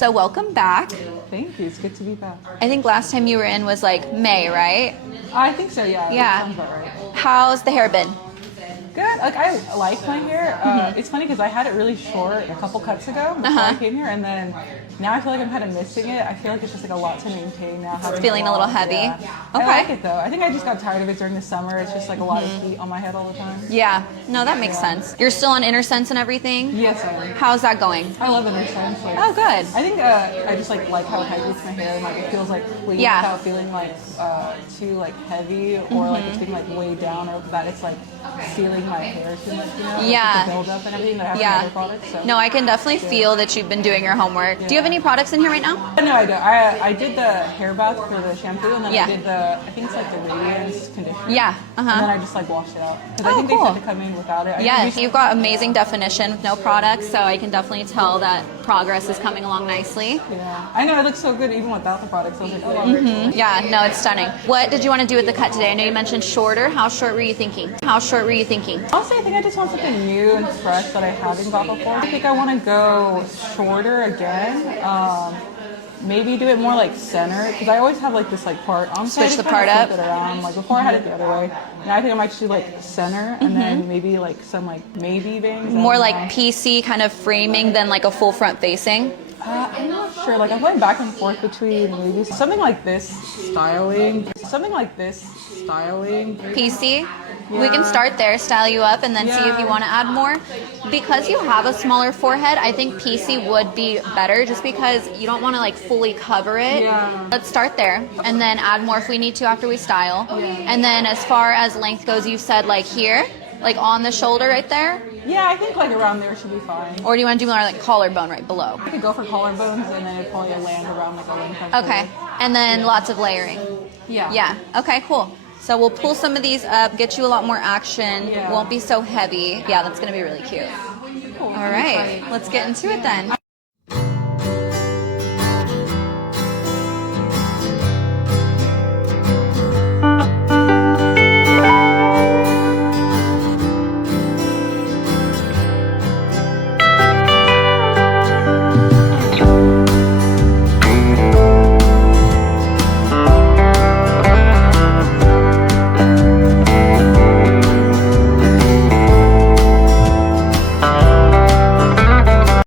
So welcome back. Thank you. It's good to be back. I think last time you were in was like May, right? I think so, yeah. Yeah. That sounds about right. How's the hair been? Good. Like, I like my hair. It's funny because I had it really short a couple cuts ago before I came here, and then now I feel like I'm kind of missing it. I feel like it's just like a lot to maintain now. It's feeling a little heavy. Yeah. Okay. I like it though. I think I just got tired of it during the summer. It's just like a lot of heat on my head all the time. Yeah. No, that makes sense. You're still on Inner Sense and everying? Yes, I am. How's that going? I love Inner Sense. Like, Oh, good. I think I just like how it hydrates my hair and like it feels like clean without feeling like too like heavy or like it's being like weighed down or that it's like sealing my hair too much, you know? Yeah. Like, the buildup and everything that I have in other products. So. No, I can definitely feel that you've been doing your homework. Do you have any products in here right now? No, I don't. I did the hair bath for the shampoo and then I did I think it's like the Radiance conditioner. Yeah. And then I just like washed it out. Because I think cool. they said to come in without it. Yes, you've got amazing definition with no products, so I can definitely tell that progress is coming along nicely. Yeah. I know it looks so good even without the products. I was like, oh, Yeah, no, it's stunning. What did you want to do with the cut today? I know you mentioned shorter. How short were you thinking? How short were you thinking? Honestly, I think I just want something new and fresh that I haven't got before. I think I want to go shorter again. Maybe do it more like center because I always have like this like part. Switch the part up. It around. Like before I had it the other way. And I think I might just do like center and then maybe like some like maybe bangs. More like PC kind of framing than like a full front facing. I'm not sure. Like I'm going back and forth between maybe something like this styling. Something like this styling. PC. We can start there, style you up, and then see if you want to add more. Because you have a smaller forehead, I think PC would be better just because you don't want to like fully cover it. Yeah. Let's start there and then add more if we need to after we style. And then as far as length goes, you said like here, like on the shoulder right there? Yeah, I think like around there should be fine. Or do you want to do more like collarbone right below? I could go for collarbones and then it'd probably land around like a length of Okay. And then lots of layering. Yeah. Yeah. Okay, cool. So we'll pull some of these up, get you a lot more action. Won't be so heavy. Yeah, that's going to be really cute. Cool. All right, let's get into it then.